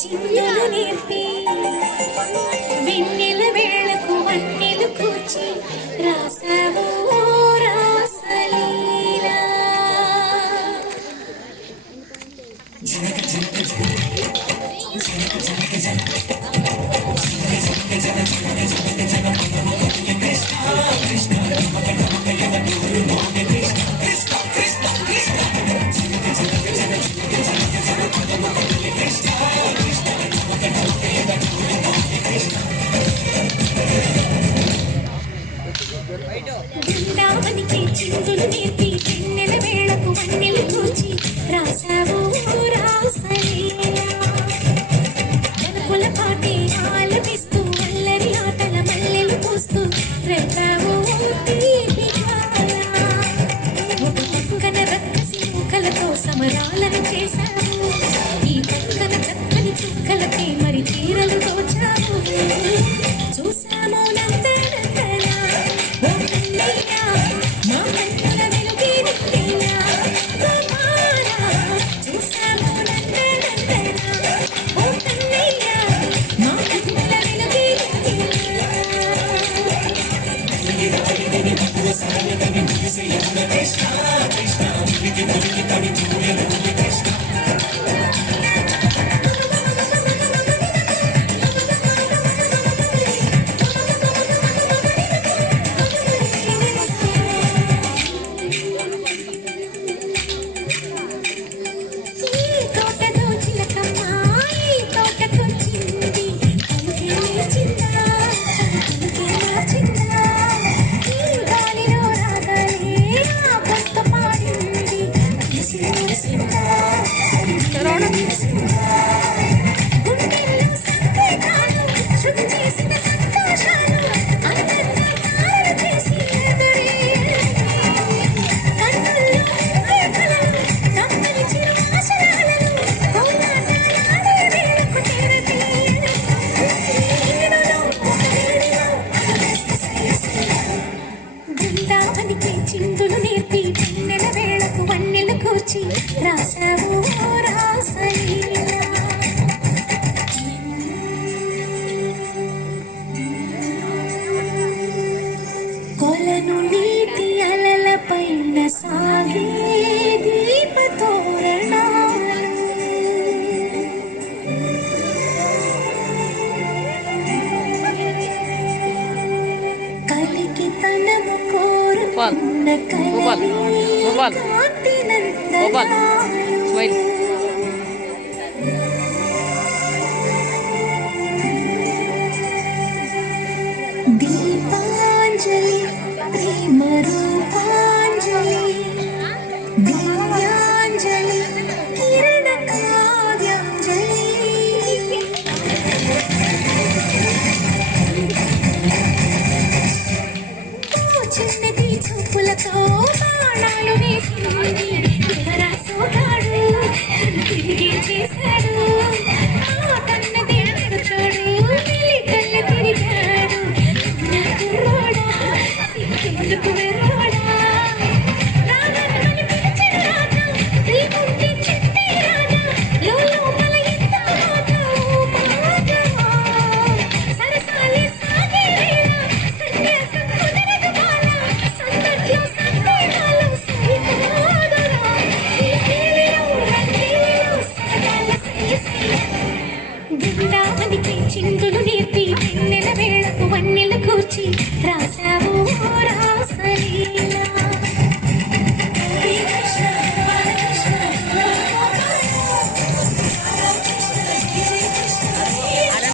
చిన్నలు నేర్పి వెన్నెల వేళకు వన్నెలు కూర్చి రాసావు రాసలీలా. బృందావనికి చిందులు నేర్పి వెన్నెల వేళకు వన్నెలు కూర్చి రాసావు రాసలీలా. గనుపుల పాటే ఆలపిస్తూ అల్లరి ఆటల మల్లెలు పూస్తూ రేపావు ఒక పక్కన రక్కసి ముక్కలతో సమరాలను చేశావు, ఈ పక్కన చక్కని చుక్కలకే మరి చీరలు దోచావు. చూసాము నందనతనా ఓ కన్నయ్యా, మా కన్నుల వెలుగే నిండినా కుమారా. చూసాము నందనతనా ఓ కన్నయ్యా, మా కన్నుల వెలుగే నిండినా. బృందావనికి చిందులు నేర్పి వెన్నెల వేళకు వన్నెలు కూర్చి రాసావు రాసలీలా. కొలను నీటి అలల పైన సాగే దీపతోరణాలు, కలికి తనము కోరుకున్న కలలే కాంతి నందనాలు. దీపాంజలి ప్రేమ రూపాంజలి, దివ్యాంజలి కిరణ కావ్యాంజలి. చిన్నది చూపులతో బాణాలు వేసింది ఎవరా సోగాడు తిరిగి చేశాడు.